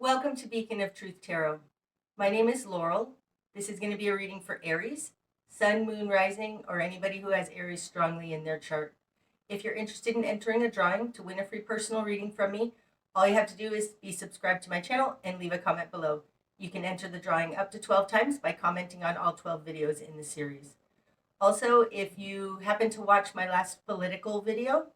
Welcome to Beacon of Truth Tarot. My name is Laurel. This is going to be a reading for Aries, Sun, Moon, Rising, or anybody who has Aries strongly in their chart. If you're interested in entering a drawing to win a free personal reading from me, all you have to do is be subscribed to my channel and leave a comment below. You can enter the drawing up to 12 times by commenting on all 12 videos in the series. Also, if you happen to watch my last political video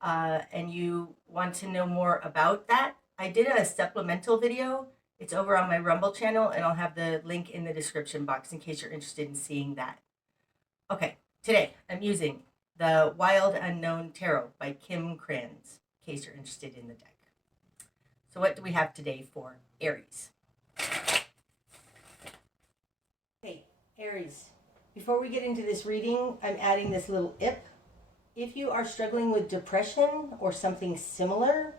and you want to know more about that, I did a supplemental video. It's over on my Rumble channel, and I'll have the link in the description box in case you're interested in seeing that. Okay, today I'm using the Wild Unknown Tarot by Krans, in case you're interested in the deck. So what do we have today for Aries? Okay, Aries, before we get into this reading, I'm adding this little IP. If you are struggling with depression or something similar,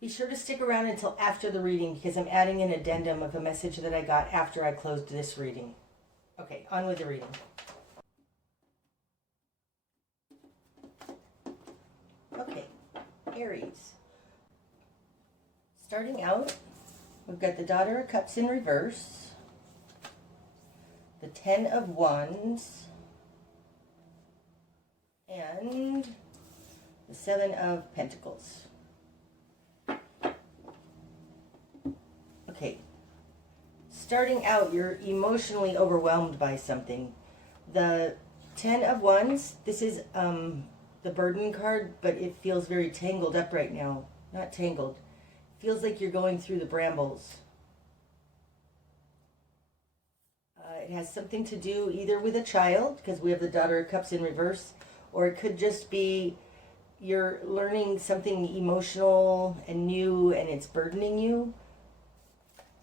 be sure to stick around until after the reading because I'm adding an addendum of a message that I got after I closed this reading. Okay, on with the reading. Okay, Aries. Starting out, we've got the Daughter of Cups in reverse, the 10 of Wands, and the 7 of Pentacles. Okay, starting out, you're emotionally overwhelmed by something. The 10 of Wands, this is the burden card, but it feels very tangled up right now. Not tangled. It feels like you're going through the brambles. It has something to do either with a child, because we have the Daughter of Cups in reverse, or it could just be you're learning something emotional and new and it's burdening you.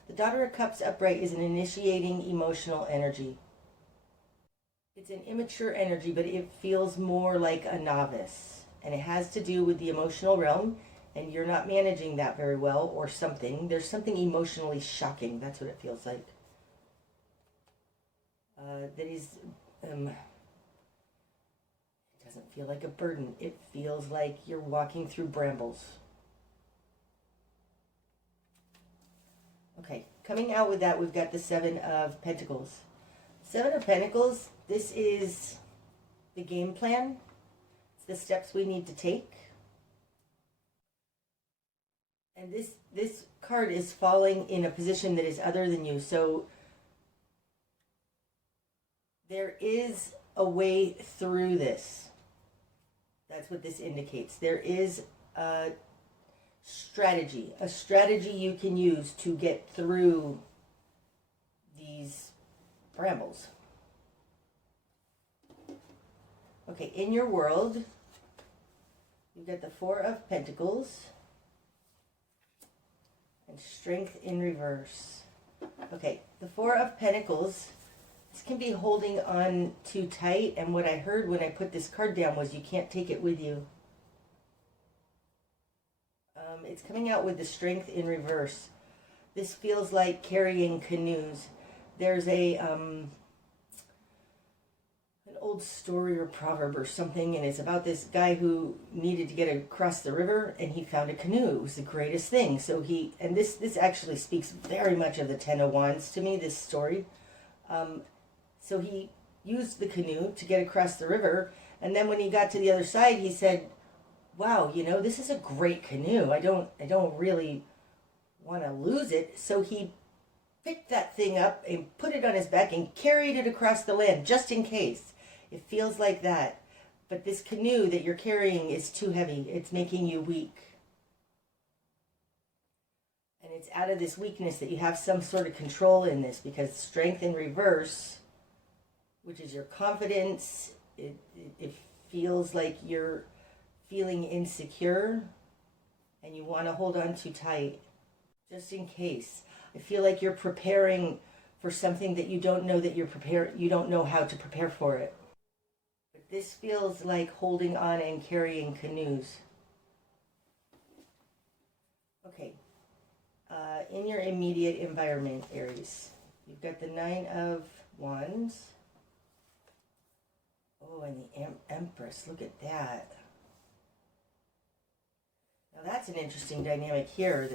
The Daughter of Cups upright is an initiating emotional energy. It's an immature energy, but it feels more like a novice. And it has to do with the emotional realm, and you're not managing that very well or something. There's something emotionally shocking. That's what it feels like. That is, it doesn't feel like a burden. It feels like you're walking through brambles. Okay, coming out with that, we've got the 7 of Pentacles. 7 of Pentacles, this is the game plan. It's the steps we need to take. And this card is falling in a position that is other than you. So there is a way through this. That's what this indicates. There is a strategy you can use to get through these brambles. Okay, in your world, you've got the 4 of Pentacles and Strength in reverse. Okay, the 4 of Pentacles, this can be holding on too tight, and what I heard when I put this card down was you can't take it with you. It's coming out with the Strength in reverse. This feels like carrying canoes. There's an old story or proverb or something, and it's about this guy who needed to get across the river, and he found a canoe. It was the greatest thing. So this actually speaks very much of the 10 of Wands to me, this story. So he used the canoe to get across the river, and then when he got to the other side, he said, wow, you know, this is a great canoe. I don't really want to lose it. So he picked that thing up and put it on his back and carried it across the land, just in case. It feels like that. But this canoe that you're carrying is too heavy. It's making you weak. And it's out of this weakness that you have some sort of control in this, because Strength in reverse, which is your confidence, it feels like you're feeling insecure and you want to hold on too tight just in case. I feel like you're preparing for something that you don't know that you don't know how to prepare for it. But this feels like holding on and carrying canoes. Okay. In your immediate environment, Aries, you've got the 9 of Wands. Oh, and the Empress, look at that. Now that's an interesting dynamic here,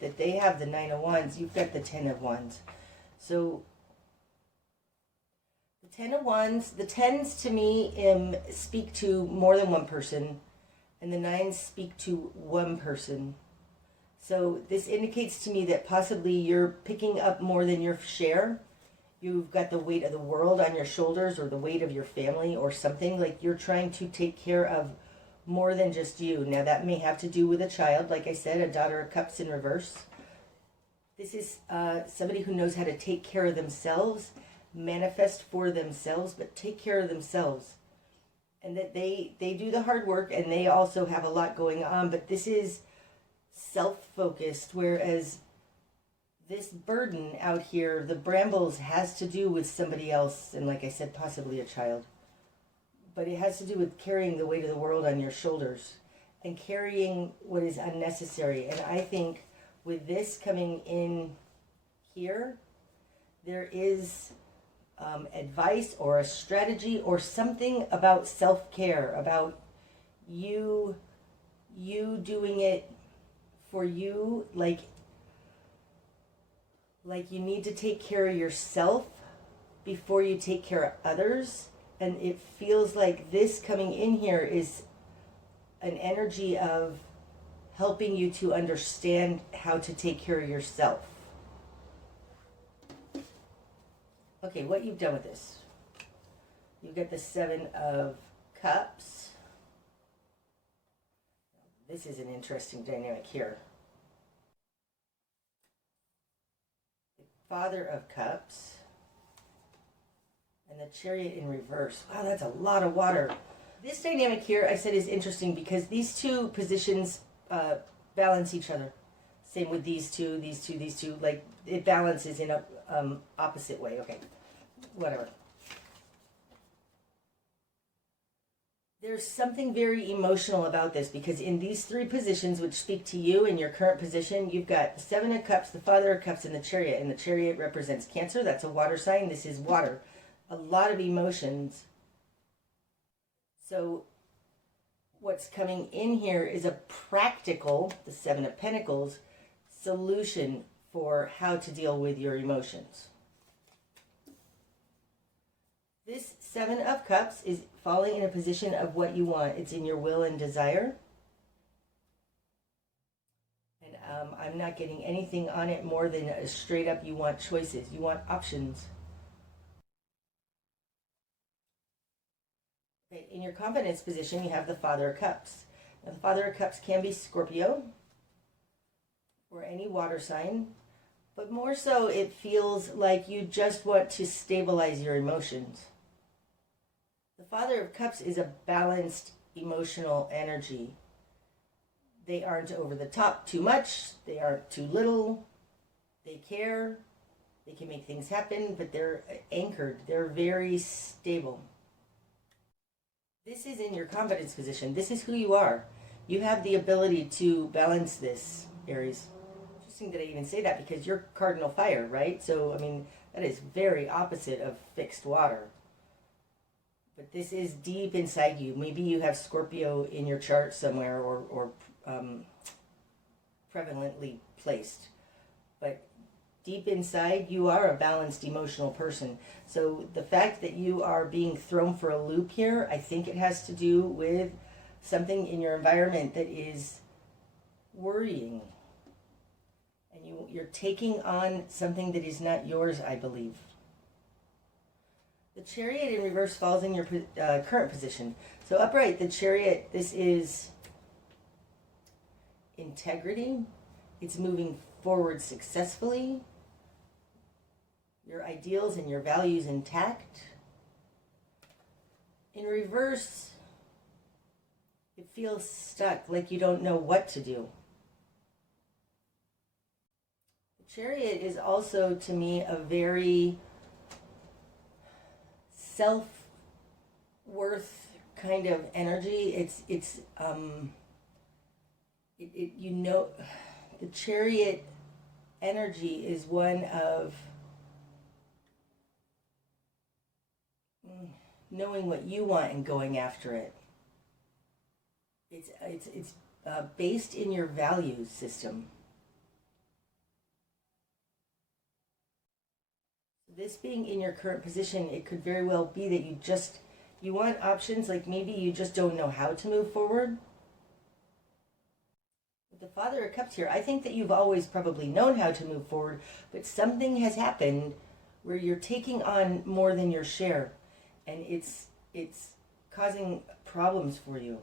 that they have the Nine of Wands, you've got the Ten of Wands. So the Ten of Wands, the tens to me speak to more than one person, and the nines speak to one person. So this indicates to me that possibly you're picking up more than your share. You've got the weight of the world on your shoulders, or the weight of your family, or something. Like you're trying to take care of more than just you. Now that may have to do with a child, like I said, a Daughter of Cups in reverse. This is somebody who knows how to take care of themselves, manifest for themselves, but take care of themselves. And that they do the hard work, and they also have a lot going on, but this is self-focused, whereas this burden out here, the brambles, has to do with somebody else, and like I said, possibly a child. But it has to do with carrying the weight of the world on your shoulders and carrying what is unnecessary. And I think with this coming in here, there is advice or a strategy or something about self-care, about you doing it for you, like you need to take care of yourself before you take care of others. And it feels like this coming in here is an energy of helping you to understand how to take care of yourself. Okay, what you've done with this. You've got the Seven of Cups. This is an interesting dynamic here. The Father of Cups. And the Chariot in reverse. Wow, that's a lot of water. This dynamic here, I said, is interesting because these two positions balance each other. Same with these two. Like, it balances in a opposite way. Okay, whatever. There's something very emotional about this, because in these three positions, which speak to you in your current position, you've got the Seven of Cups, the Father of Cups, and the Chariot. And the Chariot represents Cancer. That's a water sign. This is water. A lot of emotions. So what's coming in here is a practical, the Seven of Pentacles, solution for how to deal with your emotions. This Seven of Cups is falling in a position of what you want. It's in your will and desire. And I'm not getting anything on it more than a straight up, you want choices. You want options. Okay, in your confidence position, you have the Father of Cups. Now, the Father of Cups can be Scorpio or any water sign, but more so it feels like you just want to stabilize your emotions. The Father of Cups is a balanced emotional energy. They aren't over the top too much. They aren't too little. They care. They can make things happen, but they're anchored. They're very stable. This is in your confidence position. This is who you are. You have the ability to balance this, Aries. Interesting that I even say that, because you're cardinal fire, right? So, I mean, that is very opposite of fixed water. But this is deep inside you. Maybe you have Scorpio in your chart somewhere, or prevalently placed. But deep inside, you are a balanced emotional person. So the fact that you are being thrown for a loop here, I think it has to do with something in your environment that is worrying. And you're taking on something that is not yours, I believe. The Chariot in reverse falls in your current position. So upright, the Chariot, this is integrity. It's moving forward successfully. Your ideals and your values intact. In reverse, it feels stuck, like you don't know what to do. The Chariot is also, to me, a very self-worth kind of energy. You know, the Chariot energy is one of knowing what you want and going after it. It's based in your values system. This being in your current position, it could very well be that you want options, like maybe you just don't know how to move forward. With the Father of Cups here, I think that you've always probably known how to move forward, but something has happened where you're taking on more than your share, and it's causing problems for you.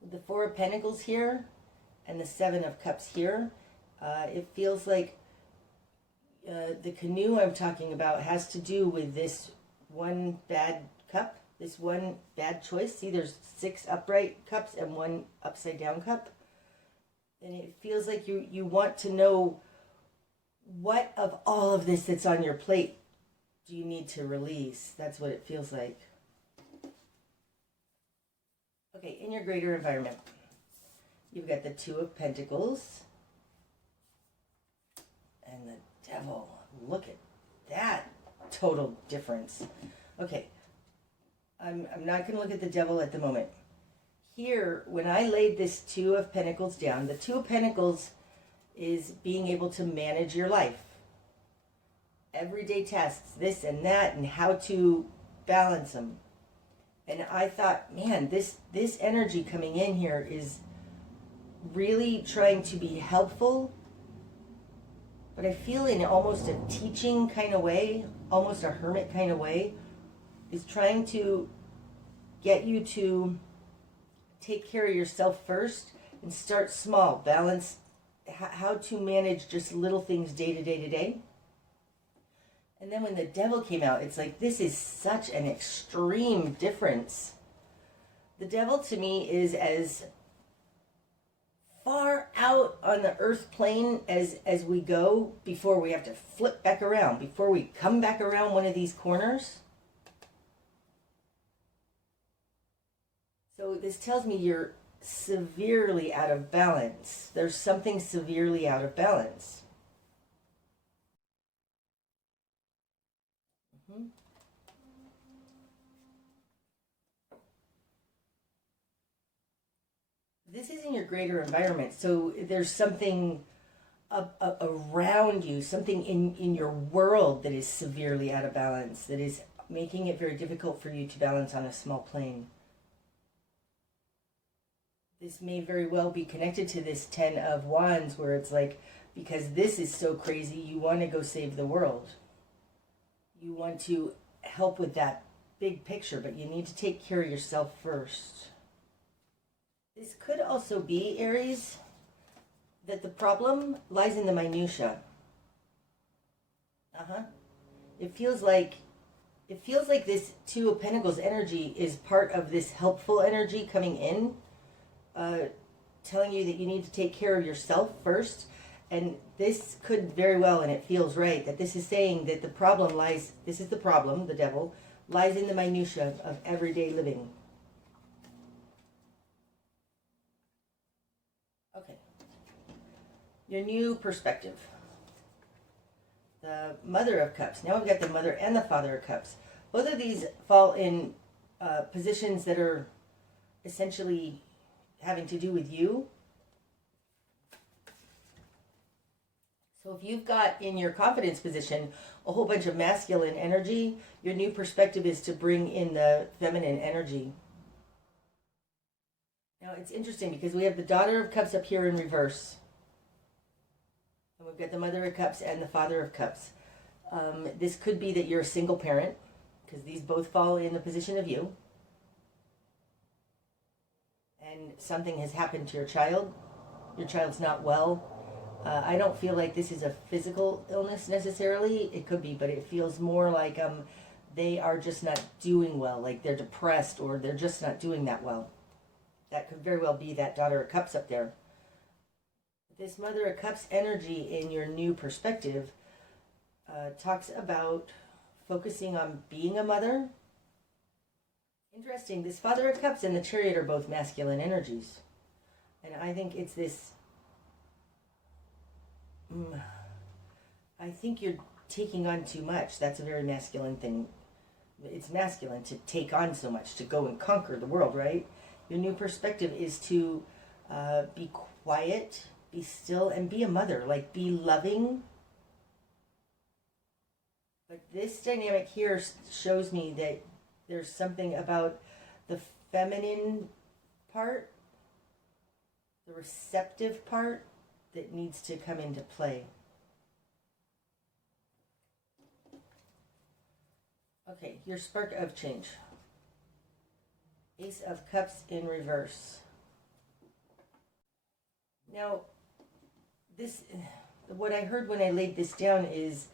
With the Four of Pentacles here and the Seven of Cups here, it feels like the canoe I'm talking about has to do with this one bad cup, this one bad choice. See, there's 6 upright cups and 1 upside down cup. And it feels like you want to know, what of all of this that's on your plate do you need to release? That's what it feels like. Okay, in your greater environment, you've got the Two of Pentacles and the Devil. Look at that total difference. Okay, I'm not going to look at the Devil at the moment. Here, when I laid this Two of Pentacles down, the Two of Pentacles is being able to manage your life. Everyday tasks, this and that, and how to balance them. And I thought, man, this energy coming in here is really trying to be helpful, but I feel in almost a teaching kind of way, almost a hermit kind of way, is trying to get you to take care of yourself first and start small. Balance how to manage just little things day to day to day. And then when the Devil came out, it's like, this is such an extreme difference. The Devil to me is as far out on the earth plane as we go before we have to flip back around, before we come back around one of these corners. So this tells me you're severely out of balance. There's something severely out of balance. This is in your greater environment, so there's something around you, something in your world that is severely out of balance, that is making it very difficult for you to balance on a small plane. This may very well be connected to this Ten of Wands, where it's like, because this is so crazy, you want to go save the world. You want to help with that big picture, but you need to take care of yourself first. This could also be, Aries, that the problem lies in the minutia. It feels like this Two of Pentacles energy is part of this helpful energy coming in, telling you that you need to take care of yourself first. And this could very well, and it feels right, that this is saying that the problem lies, this is the problem, the Devil, lies in the minutia of everyday living. Okay. Your new perspective. The Mother of Cups. Now we've got the Mother and the Father of Cups. Both of these fall in positions that are essentially having to do with you. So if you've got in your confidence position a whole bunch of masculine energy, your new perspective is to bring in the feminine energy. Now it's interesting because we have the Daughter of Cups up here in reverse. And we've got the Mother of Cups and the Father of Cups. This could be that you're a single parent, because these both fall in the position of you. And something has happened to your child. Your child's not well. I don't feel like this is a physical illness necessarily. It could be, but it feels more like they are just not doing well, like they're depressed or they're just not doing that well. That could very well be that Daughter of Cups up there. This Mother of Cups energy in your new perspective talks about focusing on being a mother. Interesting, this Father of Cups and the Chariot are both masculine energies. And I think it's this... I think you're taking on too much. That's a very masculine thing. It's masculine to take on so much, to go and conquer the world, right? Your new perspective is to Be quiet, be still, and be a mother. Like, be loving. But this dynamic here shows me that there's something about the feminine part, the receptive part, that needs to come into play. Okay, your spark of change. Ace of Cups in reverse. Now, what I heard when I laid this down is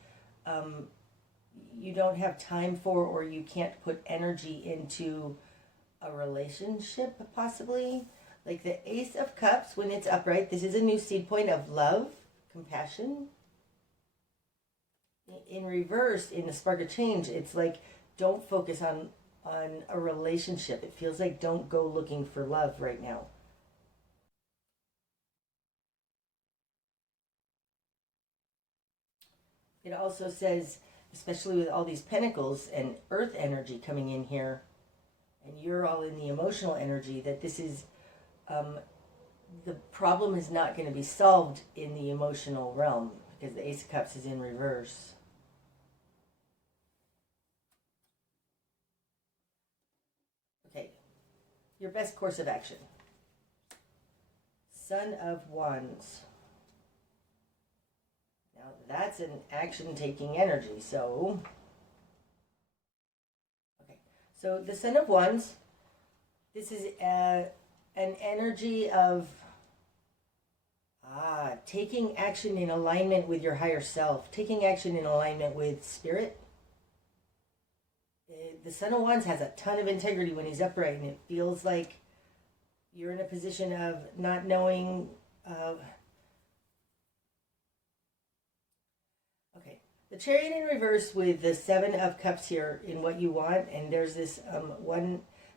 you don't have time for, or you can't put energy into a relationship, possibly. Like the Ace of Cups, when it's upright, this is a new seed point of love, compassion. In reverse, in the spark of change, it's like, don't focus on a relationship. It feels like don't go looking for love right now. It also says, especially with all these pentacles and earth energy coming in here, and you're all in the emotional energy, that this is, the problem is not going to be solved in the emotional realm, because the Ace of Cups is in reverse. Okay, your best course of action. Son of Wands. Now that's an action-taking energy, so... Okay, so the Son of Wands, this is an energy of taking action in alignment with your higher self, taking action in alignment with spirit. The Son of Wands has a ton of integrity when he's upright, and it feels like you're in a position of not knowing... Okay, the Chariot in reverse with the Seven of Cups here in what you want, and there's this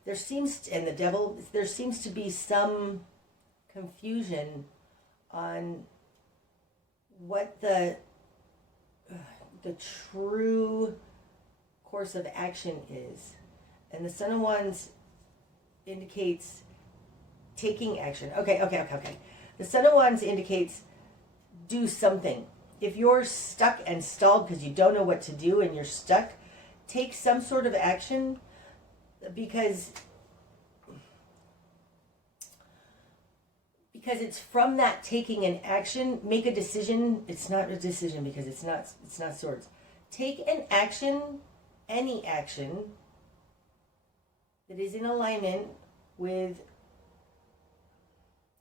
there seems, and the Devil, there seems to be some confusion on what the true course of action is. And the Son of Wands indicates taking action. Okay. The Son of Wands indicates do something. If you're stuck and stalled because you don't know what to do and you're stuck, take some sort of action, because it's from that taking an action. Make a decision. It's not a decision because it's not swords. Take an action, any action that is in alignment with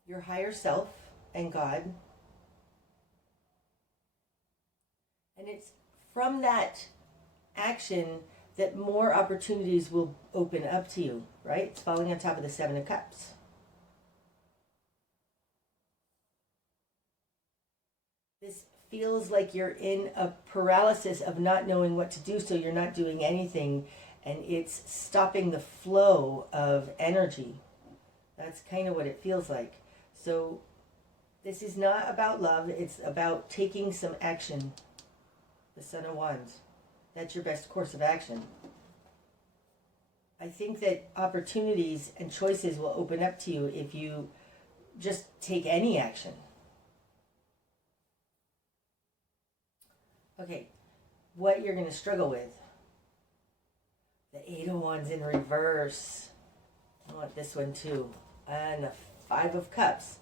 your higher self and God. And it's from that action that more opportunities will open up to you, right? It's falling on top of the Seven of Cups. This feels like you're in a paralysis of not knowing what to do, so you're not doing anything, and it's stopping the flow of energy. That's kind of what it feels like. So this is not about love, it's about taking some action. The Son of Wands. That's your best course of action. I think that opportunities and choices will open up to you if you just take any action. Okay, what you're going to struggle with. The Eight of Wands in reverse. I want this one too. And the Five of Cups.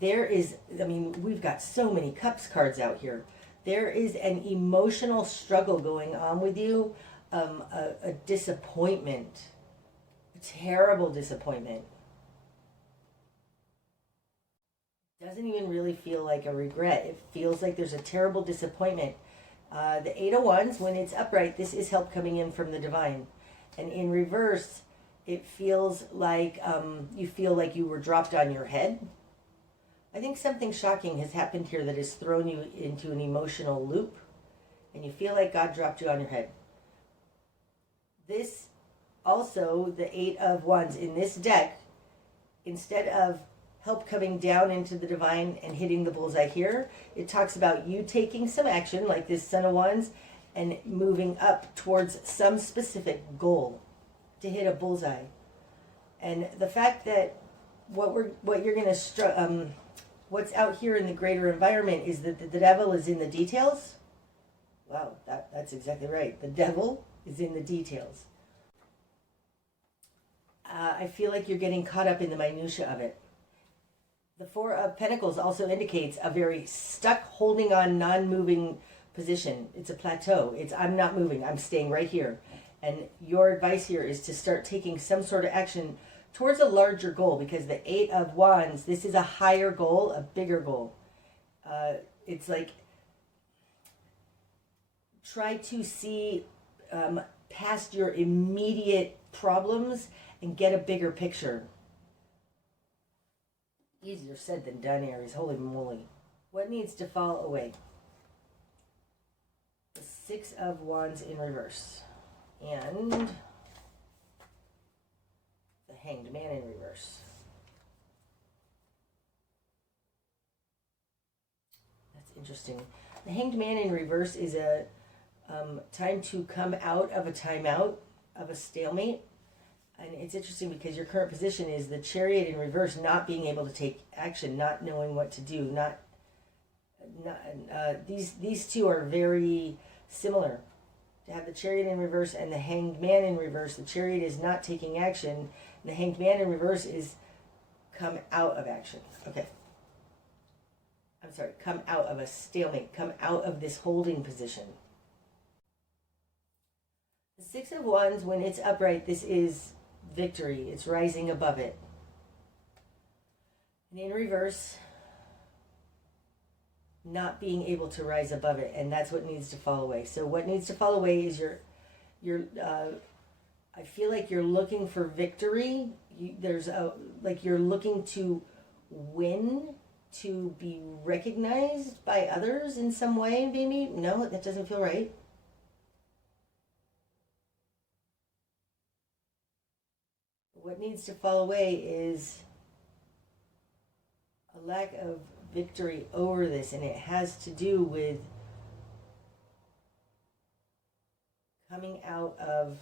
There is, I mean, we've got so many Cups cards out here. There is an emotional struggle going on with you, a disappointment, a terrible disappointment. Doesn't even really feel like a regret. It feels like there's a terrible disappointment. The Eight of Wands, when it's upright, this is help coming in from the divine. And in reverse, it feels like you feel like you were dropped on your head. I think something shocking has happened here that has thrown you into an emotional loop, and you feel like God dropped you on your head. This also, the Eight of Wands in this deck, instead of help coming down into the divine and hitting the bullseye here, it talks about you taking some action, like this Son of Wands, and moving up towards some specific goal to hit a bullseye. And the fact that what you're going to what's out here in the greater environment is that the devil is in the details. Wow, that's exactly right. The devil is in the details. I feel like you're getting caught up in the minutia of it. The Four of Pentacles also indicates a very stuck, holding on, non-moving position. It's a plateau. It's I'm not moving. I'm staying right here. And your advice here is to start taking some sort of action towards a larger goal, because the Eight of Wands, this is a higher goal, a bigger goal. It's like try to see past your immediate problems and get a bigger picture. Easier said than done, Aries. Holy moly. What needs to fall away? The Six of Wands in reverse. And the Hanged Man in reverse. That's interesting. The Hanged Man in reverse is a time to come out of a timeout, of a stalemate. And it's interesting because your current position is the Chariot in reverse, not being able to take action, not knowing what to do. These two are very similar. To have the Chariot in reverse and the Hanged Man in reverse, the Chariot is not taking action, and the Hanged Man in reverse is come out of action. Okay. I'm sorry, come out of a stalemate, come out of this holding position. The Six of Wands, when it's upright, this is victory. It's rising above it. And in reverse, not being able to rise above it, and that's what needs to fall away. So what needs to fall away is I feel like you're looking for victory. You're looking to win, to be recognized by others in some way, maybe. No, that doesn't feel right. What needs to fall away is a lack of victory over this, and it has to do with coming out of,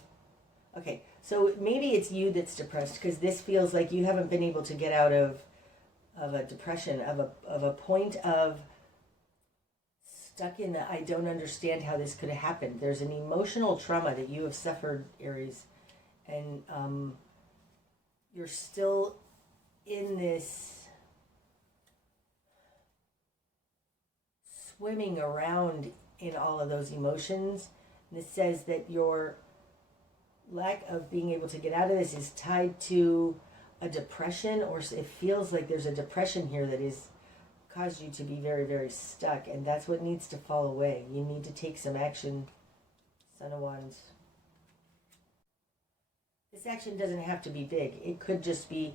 okay, so maybe it's you that's depressed, because this feels like you haven't been able to get out of a depression, of a point of stuck in the I don't understand how this could have happened. There's an emotional trauma that you have suffered, Aries, and you're still in this swimming around in all of those emotions. And it says that your lack of being able to get out of this is tied to a depression, or it feels like there's a depression here that has caused you to be very, very stuck. And that's what needs to fall away. You need to take some action, Son of Wands. This action doesn't have to be big. It could just be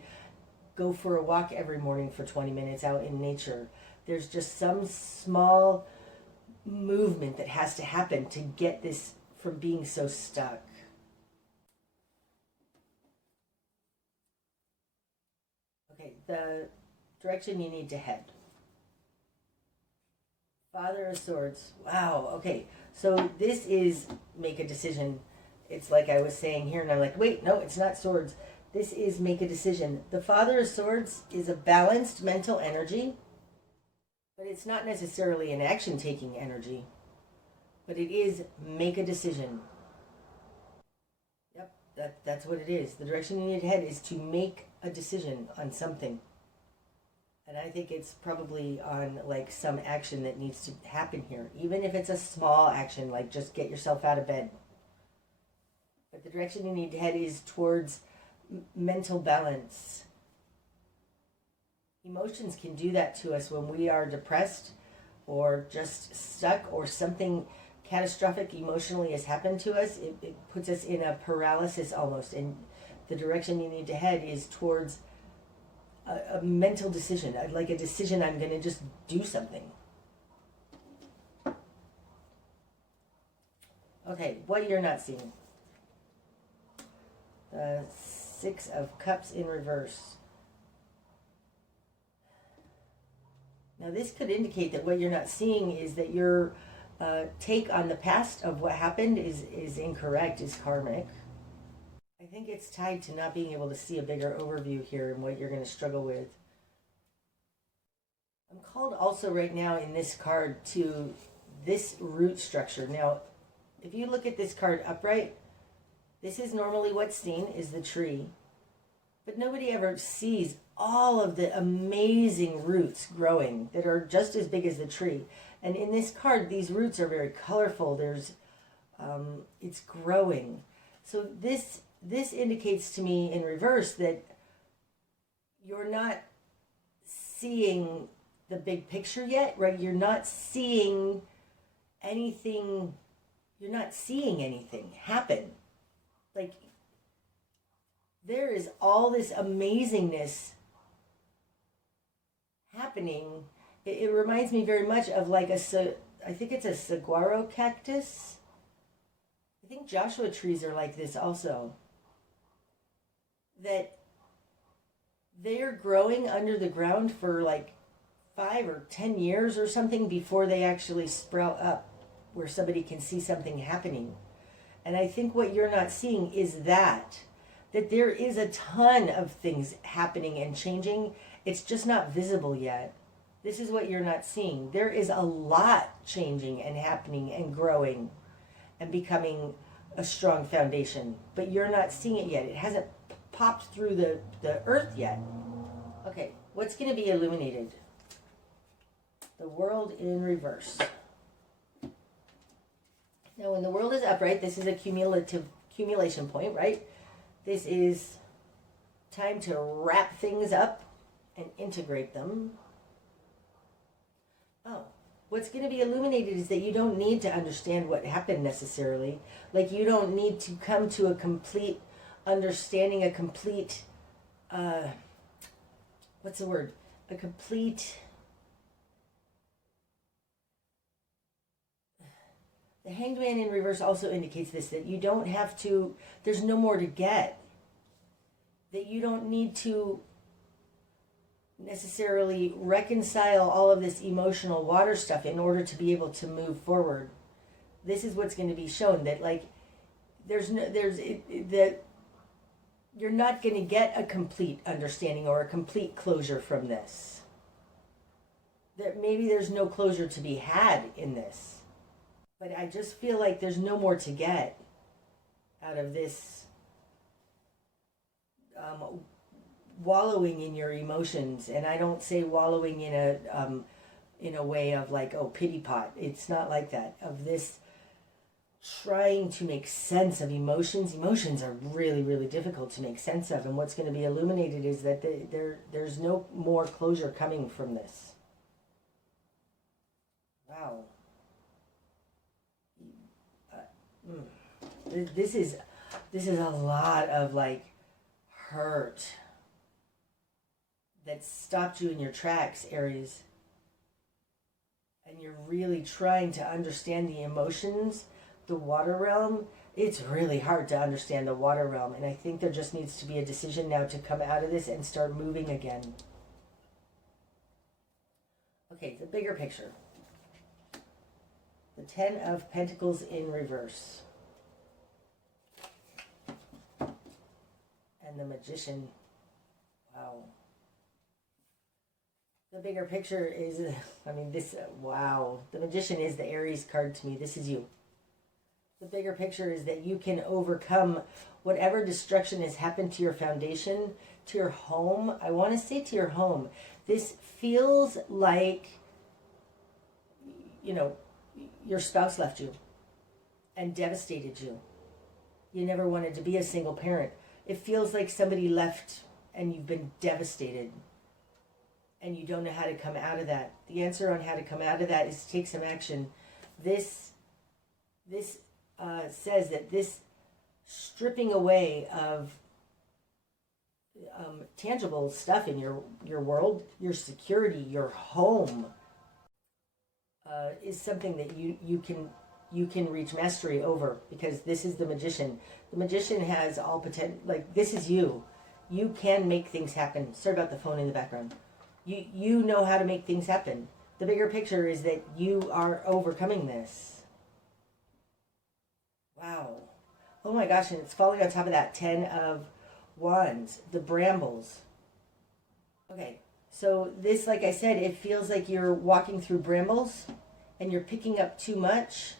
go for a walk every morning for 20 minutes out in nature. There's just some small movement that has to happen to get this from being so stuck. Okay, the direction you need to head. Father of Swords. Wow, okay. So this is make a decision. It's like I was saying here, and I'm like, wait, no, it's not swords. This is make a decision. The Father of Swords is a balanced mental energy, but it's not necessarily an action-taking energy, but it is make a decision. Yep, that's what it is. The direction you need to head is to make a decision on something. And I think it's probably on like some action that needs to happen here, even if it's a small action, like just get yourself out of bed. But the direction you need to head is towards mental balance. Emotions can do that to us when we are depressed or just stuck, or something catastrophic emotionally has happened to us. It puts us in a paralysis almost. And the direction you need to head is towards a mental decision, like a decision, I'm going to just do something. Okay, what you're not seeing. The Six of Cups in reverse. Now this could indicate that what you're not seeing is that your take on the past of what happened is incorrect, is karmic. I I think it's tied to not being able to see a bigger overview here and what you're going to struggle with. I'm called also right now in this card to this root structure. Now, if you look at this card upright, this is normally what's seen is the tree, but nobody ever sees all of the amazing roots growing that are just as big as the tree. And in this card, these roots are very colorful. It's growing. So this indicates to me in reverse that you're not seeing the big picture yet, right? You're not seeing anything. You're not seeing anything happen. Like, there is all this amazingness happening. It reminds me very much of like I think it's a saguaro cactus. I think Joshua trees are like this also. That they're growing under the ground for like 5 or 10 years or something before they actually sprout up where somebody can see something happening. And I think what you're not seeing is that there is a ton of things happening and changing. It's just not visible yet. This is what you're not seeing. There is a lot changing and happening and growing and becoming a strong foundation, but you're not seeing it yet. It hasn't popped through the earth yet. Okay, what's going to be illuminated? The world in reverse. Now, when the world is upright, this is a accumulation point, right? This is time to wrap things up and integrate them. Oh, what's going to be illuminated is that you don't need to understand what happened necessarily. Like, you don't need to come to a complete understanding, a complete, what's the word? A complete... The Hanged Man in reverse also indicates this, that you don't have to, there's no more to get. That you don't need to necessarily reconcile all of this emotional water stuff in order to be able to move forward. This is what's going to be shown, that like, that you're not going to get a complete understanding or a complete closure from this. That maybe there's no closure to be had in this. But I just feel like there's no more to get out of this wallowing in your emotions. And I don't say wallowing in a way of like, oh, pity pot. It's not like that. Of this trying to make sense of emotions. Emotions are really, really difficult to make sense of. And what's going to be illuminated is that there's no more closure coming from this. Wow. This is a lot of like hurt that stopped you in your tracks, Aries. And you're really trying to understand the emotions, the water realm. It's really hard to understand the water realm. And I think there just needs to be a decision now to come out of this and start moving again. Okay, the bigger picture. The 10 of Pentacles in reverse. And the Magician. Wow. The bigger picture is, wow. The Magician is the Aries card to me. This is you. The bigger picture is that you can overcome whatever destruction has happened to your foundation, to your home. I want to say to your home. This feels like, your spouse left you and devastated you. You never wanted to be a single parent. It feels like somebody left and you've been devastated and you don't know how to come out of that. The answer on how to come out of that is to take some action. This says that this stripping away of tangible stuff in your world, your security, your home, is something that you can reach mastery over, because this is the Magician. The Magician has all potential. Like, this is you. You can make things happen. Sorry about the phone in the background. You know how to make things happen. The bigger picture is that you are overcoming this. Wow. Oh my gosh, and it's falling on top of that 10 of Wands, the brambles. Okay, so this, like I said, it feels like you're walking through brambles and you're picking up too much.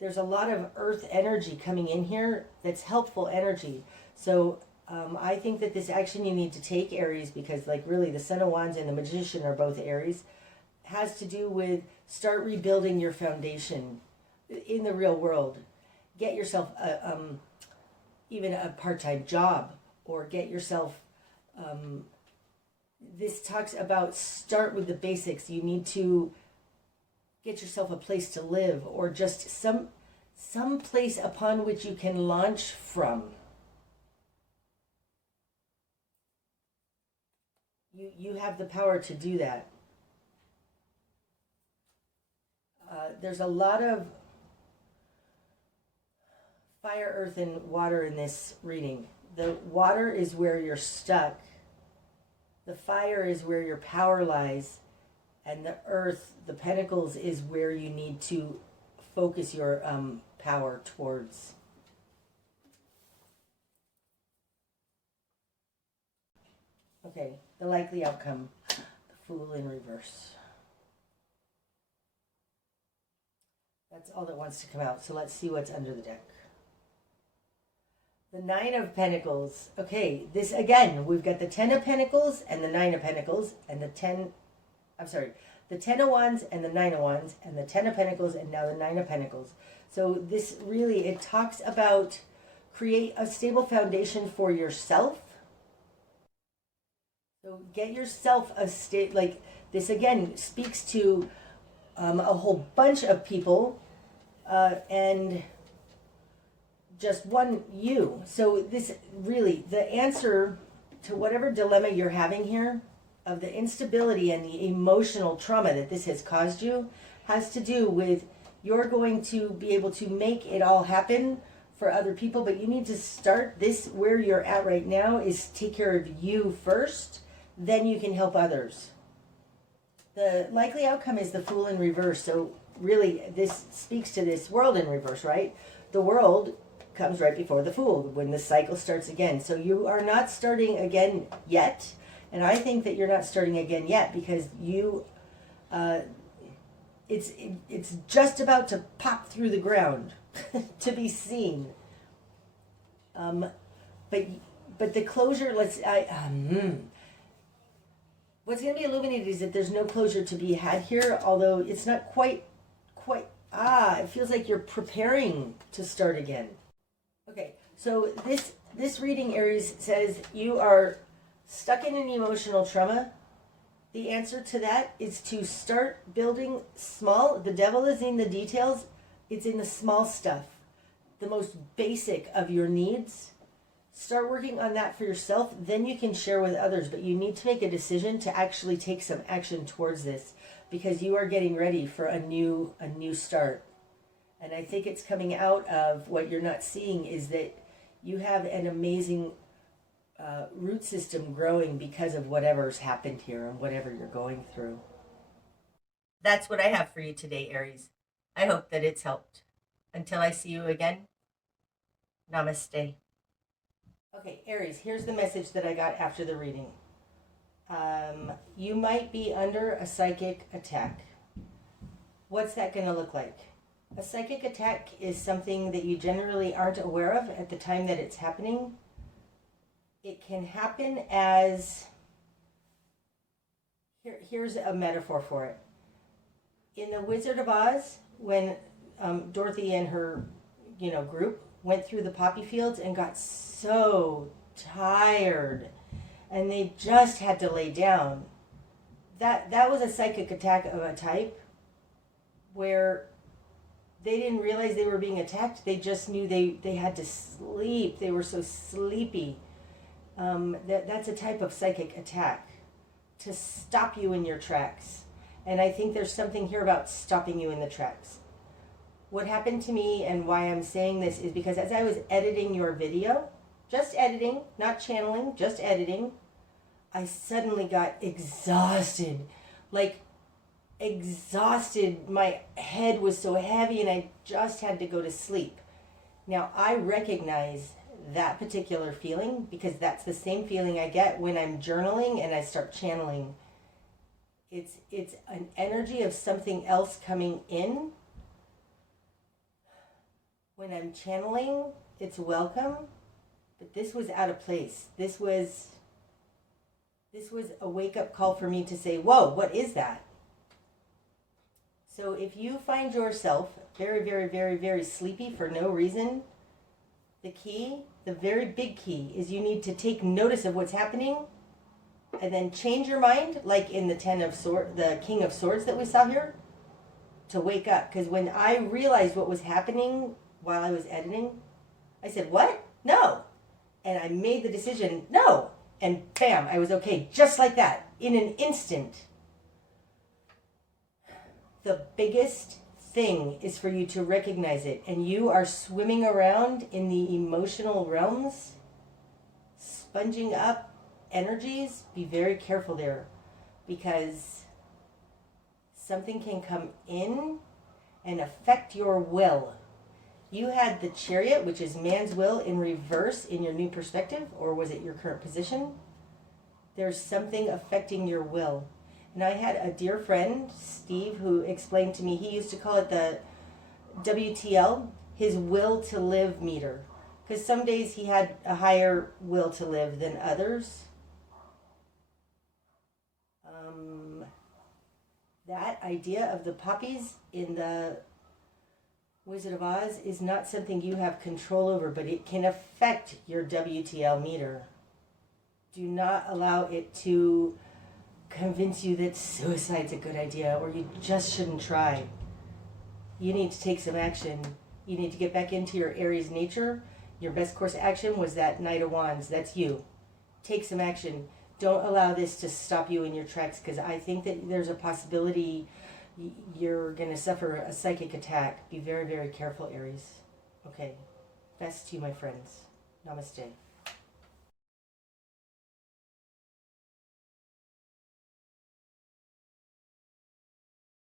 There's a lot of earth energy coming in here that's helpful energy. So I think that this action you need to take, Aries, because like really the Son of Wands and the Magician are both Aries, has to do with start rebuilding your foundation in the real world. Get yourself even a part-time job, or get yourself, this talks about start with the basics. You need to get yourself a place to live, or just some place upon which you can launch from. You have the power to do that. There's a lot of fire, earth, and water in this reading. The water is where you're stuck. The fire is where your power lies. And the earth, the pentacles, is where you need to focus your power towards. Okay, the likely outcome. The Fool in reverse. That's all that wants to come out. So let's see what's under the deck. The Nine of Pentacles. Okay, this again, we've got the 10 of Pentacles and the 9 of Pentacles and the 10 of Wands and the 9 of Wands and the 10 of Pentacles and now the 9 of Pentacles. So this really, it talks about create a stable foundation for yourself. So get yourself a state, like this again speaks to a whole bunch of people and just one you. So this really, the answer to whatever dilemma you're having here, of the instability and the emotional trauma that this has caused you, has to do with you're going to be able to make it all happen for other people, but you need to start this where you're at right now is take care of you first, then you can help others. The likely outcome is the Fool in reverse. So really this speaks to this world in reverse, right? The world comes right before the Fool when the cycle starts again. So you are not starting again yet. And I think that you're not starting again yet because you, it's just about to pop through the ground to be seen. But the closure, what's going to be illuminated is that there's no closure to be had here, although it's not quite, it feels like you're preparing to start again. Okay, so this reading, Aries, says you are stuck in an emotional trauma. The answer to that is to start building small. The devil is in the details. It's in the small stuff, the most basic of your needs. Start working on that for yourself. Then you can share with others, but you need to make a decision to actually take some action towards this because you are getting ready for a new start. And I think it's coming out of what you're not seeing is that you have an amazing root system growing because of whatever's happened here and whatever you're going through. That's what I have for you today, Aries. I hope that it's helped. Until I see you again, namaste. Okay, Aries, here's the message that I got after the reading. You might be under a psychic attack. What's that going to look like? A psychic attack is something that you generally aren't aware of at the time that it's happening. It can happen as, here's a metaphor for it. In The Wizard of Oz, when Dorothy and her group went through the poppy fields and got so tired and they just had to lay down. That was a psychic attack of a type where they didn't realize they were being attacked. They just knew they had to sleep. They were so sleepy. That's a type of psychic attack to stop you in your tracks. And I think there's something here about stopping you in the tracks. What happened to me and why I'm saying this is because as I was editing your video, just editing, not channeling, just editing, I suddenly got exhausted. Like, exhausted. My head was so heavy and I just had to go to sleep. Now, I recognize that particular feeling because that's the same feeling I get when I'm journaling and I start channeling. It's an energy of something else coming in. When I'm channeling, it's welcome, but this was out of place. This was a wake-up call for me to say, whoa, what is that? So if you find yourself very, very, very, very sleepy for no reason, the key, the very big key, is you need to take notice of what's happening and then change your mind, like in the the King of Swords that we saw here, to wake up. Because when I realized what was happening while I was editing, I said, what? No. And I made the decision, no. And bam, I was okay, just like that, in an instant. The biggest thing is for you to recognize it. And you are swimming around in the emotional realms, sponging up energies. Be very careful there, because something can come in and affect your will. You had the Chariot, which is man's will, in reverse in your new perspective, or was it your current position? There's something affecting your will. And I had a dear friend, Steve, who explained to me, he used to call it the WTL, his will to live meter. Because some days he had a higher will to live than others. That idea of the poppies in the Wizard of Oz is not something you have control over, but it can affect your WTL meter. Do not allow it to convince you that suicide's a good idea or you just shouldn't try. You need to take some action. You need to get back into your Aries nature. Your best course of action was that Knight of Wands. That's you. Take some action. Don't allow this to stop you in your tracks, because I think that there's a possibility you're going to suffer a psychic attack. Be very, very careful, Aries. Okay. Best to you, my friends. Namaste.